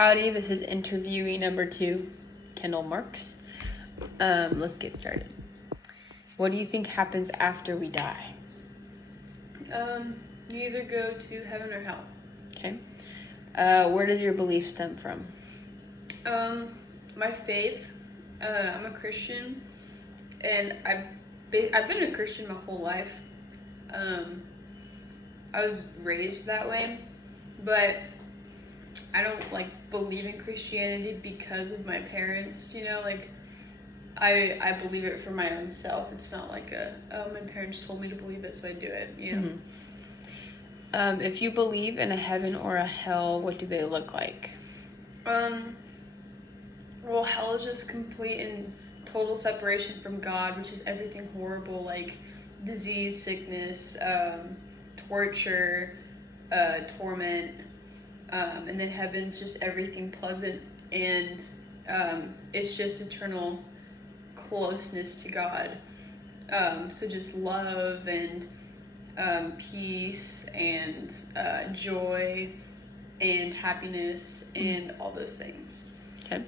Howdy, this is interviewee number 2, Kendel Marks. Let's get started. What do you think happens after we die? You either go to heaven or hell. Okay. Where does your belief stem from? My faith. I'm a Christian, and I've been a Christian my whole life. I was raised that way, but I don't believe in Christianity because of my parents. I believe it for my own self. It's not like my parents told me to believe it, so I do it. Mm-hmm. If you believe in a heaven or a hell, what do they look like? Well, hell is just complete and total separation from God, which is everything horrible, like disease, sickness, torture, torment, and then heaven's just everything pleasant, and it's just eternal closeness to God. So just love and peace and joy and happiness and all those things. Okay.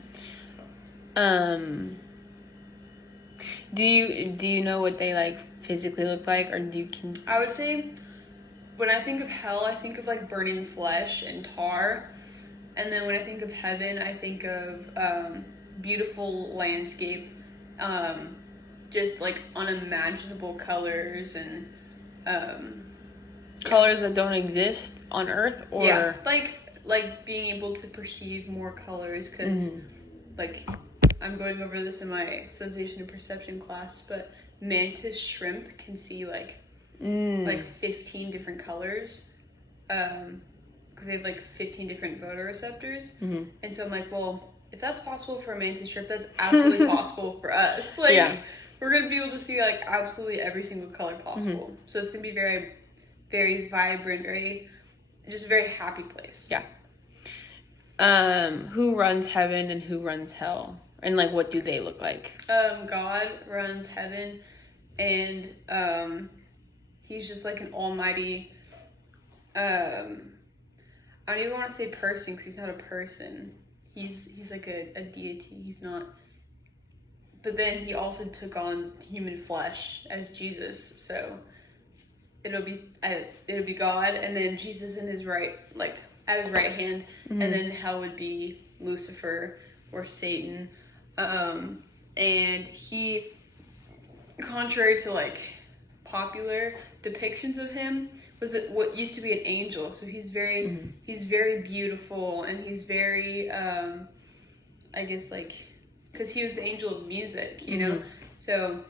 Do you know what they physically look like, or I would say when I think of hell, I think of burning flesh and tar, and then when I think of heaven, I think of beautiful landscape, just unimaginable colors and colors that don't exist on Earth, or yeah, like being able to perceive more colors, because I'm going over this in my sensation and perception class, but mantis shrimp can see 15 different colors, because they have 15 different photoreceptors. Mm-hmm. And so I'm like, well, if that's possible for a mantis shrimp, that's absolutely possible for us. We're gonna be able to see absolutely every single color possible. Mm-hmm. So it's gonna be very, very vibrant, just a very happy place. Yeah. Who runs heaven and who runs hell? And what do they look like? God runs heaven, and he's just an almighty, I don't even want to say person, because he's not a person. He's like a deity. He's not. But then he also took on human flesh as Jesus. So it'll be God, and then Jesus in his right, at his right hand, mm-hmm. and then hell would be Lucifer or Satan. And he, contrary to popular depictions of him, was what used to be an angel. So he's very, mm-hmm. he's very beautiful, and he's very, I guess because he was the angel of music, you mm-hmm. know. So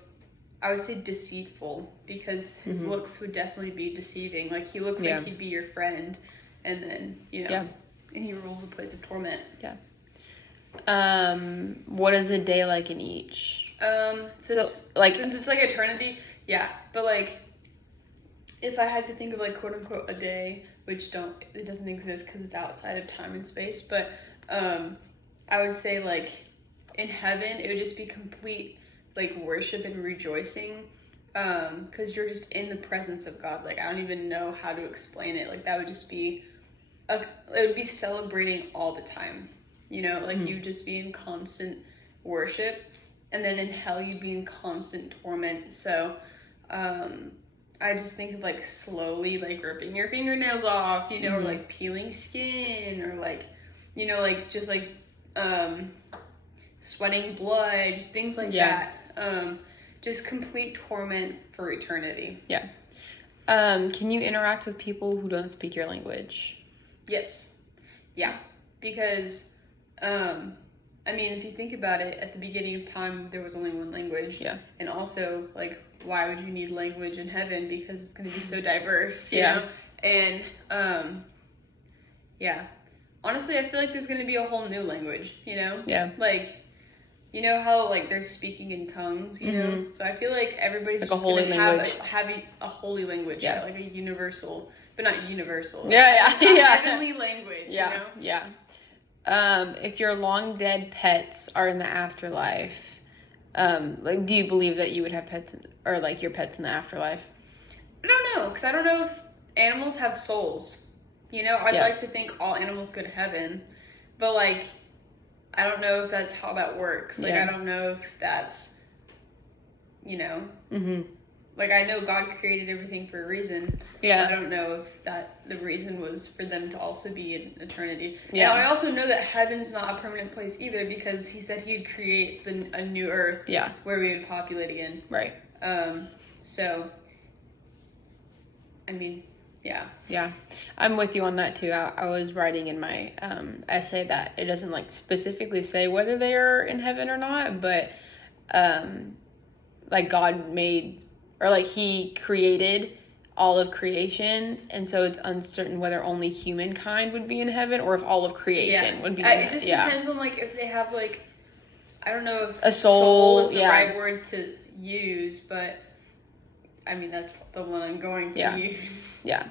I would say deceitful, because his mm-hmm. looks would definitely be deceiving. He looks like he'd be your friend, and then and he rules a place of torment. Yeah. What is a day like in each? Since it's eternity, yeah. But if I had to think of quote unquote a day, which it doesn't exist because it's outside of time and space, but I would say in heaven it would just be complete worship and rejoicing, because you're just in the presence of God. I don't even know how to explain it. That would just be it would be celebrating all the time. Mm-hmm. You'd just be in constant worship, and then in hell you'd be in constant torment. So I just think of slowly ripping your fingernails off, mm-hmm. or peeling skin, or just sweating blood, just things like that. Just complete torment for eternity. Yeah. Can you interact with people who don't speak your language? Yes. Yeah. Because if you think about it, at the beginning of time, there was only one language. Yeah. And also, why would you need language in heaven? Because it's going to be so diverse, you know? And, honestly, I feel there's going to be a whole new language, you know? Yeah. How, they're speaking in tongues, you know? Mm-hmm. So I feel everybody's just going to have a holy language, a universal, but not universal. Yeah. Heavenly language, you know? Yeah. If your long dead pets are in the afterlife, do you believe that you would have pets, or your pets in the afterlife? I don't know, because I don't know if animals have souls. I'd like to think all animals go to heaven, but like, I don't know if that's how that works. Like, Yeah. I don't know if that's, you know, Mm-hmm. like, I know God created everything for a reason. Yeah. But I don't know if that the reason was for them to also be in eternity. Yeah. And I also know that heaven's not a permanent place either, because he said he'd create a new earth. Yeah. Where we would populate again. Right. So, I mean, yeah. Yeah, I'm with you on that too. I was writing in my essay that it doesn't like specifically say whether they are in heaven or not, but like God made, or like he created all of creation, and so it's uncertain whether only humankind would be in heaven or if all of creation would be in heaven. It just depends on like if they have like, I don't know if a soul is the right word to use, but I mean that's the one I'm going to use. Yeah.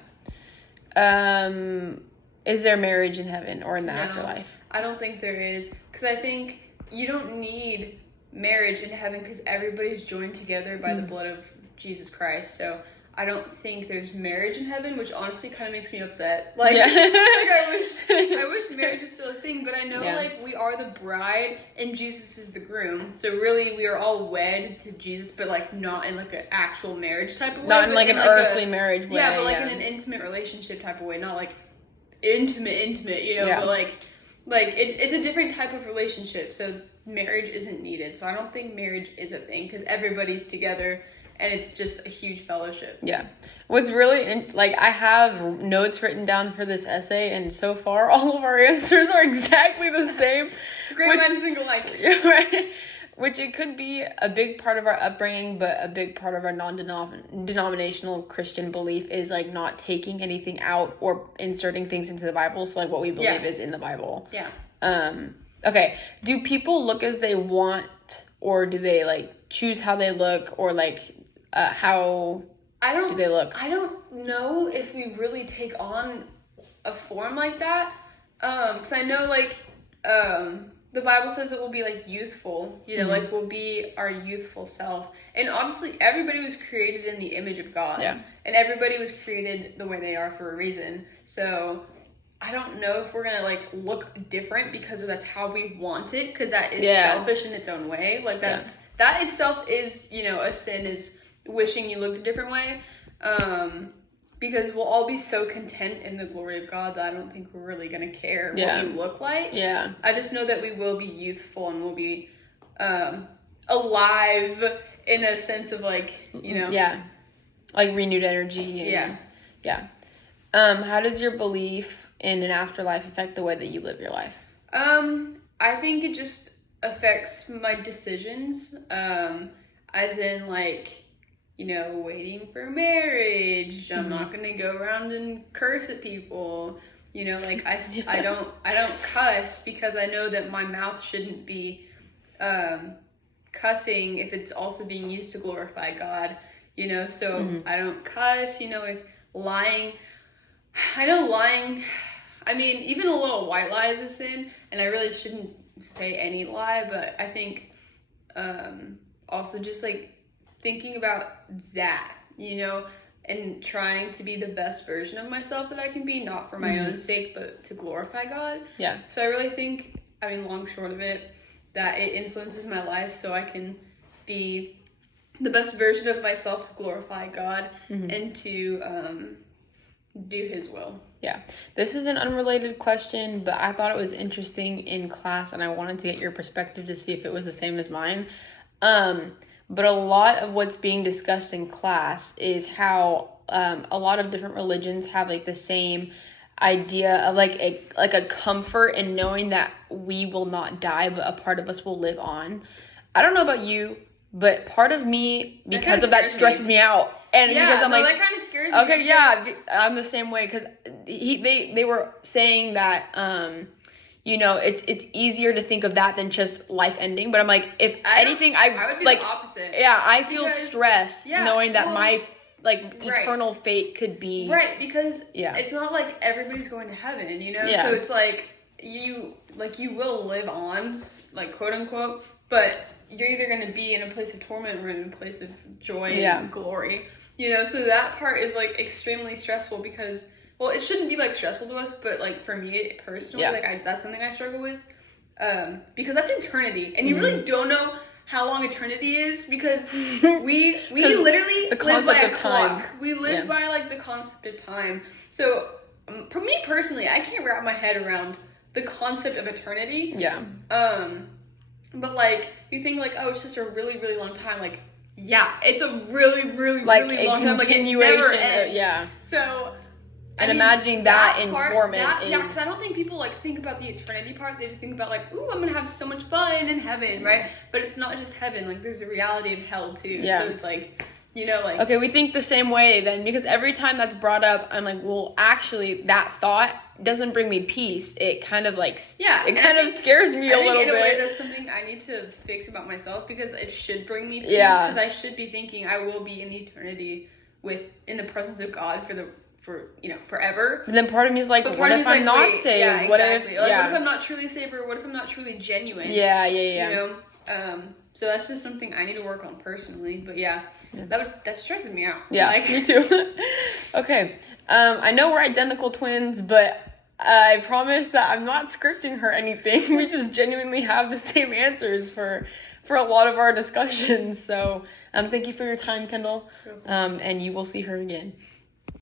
Is there marriage in heaven or in the afterlife? I don't think there is, because I think you don't need marriage in heaven because everybody's joined together by the blood of Jesus Christ. So I don't think there's marriage in heaven, which honestly kind of makes me upset. Like, like I wish marriage was still a thing, but I know like we are the bride and Jesus is the groom. So really we are all wed to Jesus, but like not in like an actual marriage type of way. Not in like an earthly marriage way. Yeah, but like in an intimate relationship type of way, not like intimate, you know, but like it's a different type of relationship. So marriage isn't needed. So I don't think marriage is a thing because everybody's together. And it's just a huge fellowship. Yeah. What's really, like, I have notes written down for this essay, and so far, all of our answers are exactly the same. Great minds think alike. Right? Which it could be a big part of our upbringing, but a big part of our non-denominational Christian belief is, like, not taking anything out or inserting things into the Bible. So, like, what we believe is in the Bible. Yeah. Okay. Do people look as they want, or do they, like, choose how they look, or, like, how do they look? I don't know if we really take on a form like that. Because I know, like, the Bible says it will be, like, youthful. You know, like, we'll be our youthful self. And obviously, everybody was created in the image of God. Yeah. And everybody was created the way they are for a reason. So I don't know if we're going to, like, look different because that's how we want it. Because that is selfish in its own way. Like, that itself is, you know, a sin, is wishing you looked a different way, because we'll all be so content in the glory of God that I don't think we're really gonna care what we look like. Yeah. I just know that we will be youthful and we'll be alive in a sense of like, you know. Yeah. Like renewed energy. And, yeah. How does your belief in an afterlife affect the way that you live your life? I think it just affects my decisions, as in like, you know, waiting for marriage. I'm not gonna go around and curse at people. You know, like I don't cuss because I know that my mouth shouldn't be cussing if it's also being used to glorify God. You know, so I don't cuss. You know, like lying. I know lying. I mean, even a little white lie is a sin, and I really shouldn't say any lie. But I think also just like thinking about that, you know, and trying to be the best version of myself that I can be, not for my own sake, but to glorify God. Yeah. So I really think, I mean, long short of it, that it influences my life so I can be the best version of myself to glorify God and to do his will. Yeah. This is an unrelated question, but I thought it was interesting in class, and I wanted to get your perspective to see if it was the same as mine. But a lot of what's being discussed in class is how a lot of different religions have like the same idea of like a comfort in knowing that we will not die, but a part of us will live on. I don't know about you, but part of me, because of that, stresses me out. And because I'm like, that kind of scares me. Okay, yeah, I'm the same way, because they were saying that you know, it's easier to think of that than just life ending. But I'm like, if anything, I would be like the opposite. Yeah, I feel stressed knowing that my eternal fate could be because it's not like everybody's going to heaven, you know. So it's like you will live on, like, quote unquote, but you're either going to be in a place of torment or in a place of joy and glory, you know. So that part is like extremely stressful because, well, it shouldn't be like stressful to us, but like for me personally, Yeah. like that's something I struggle with, because that's eternity, and you really don't know how long eternity is, because we literally the live by concept a of time. clock. We live by like the concept of time. So for me personally, I can't wrap my head around the concept of eternity. Yeah. But like you think like, oh, it's just a really, really long time. Like, yeah, it's a really, really, Like really a long time. Like it continuation. never ends. Yeah. So. And imagining that in torment Yeah, is... because I don't think people like think about the eternity part. They just think about like, ooh, I'm gonna have so much fun in heaven, right? But it's not just heaven. Like, there's the reality of hell too. Yeah. So it's like, you know, like. Okay, we think the same way then, because every time that's brought up, I'm like, well, actually, that thought doesn't bring me peace. It kind of like, Yeah, it kind of scares me a little bit. In a way, that's something I need to fix about myself, because it should bring me peace. Yeah. Because I should be thinking I will be in eternity in the presence of God for you know, forever. But then part of me is like, But what if I'm not wait, saved? yeah, What exactly. if, Like, what if I'm not truly saved, or what if I'm not truly genuine? Yeah. You know? So that's just something I need to work on personally. But yeah. That stresses me out. Yeah, like, me too. Okay. I know we're identical twins, but I promise that I'm not scripting her anything. We just genuinely have the same answers for a lot of our discussions. So thank you for your time, Kendall. And you will see her again.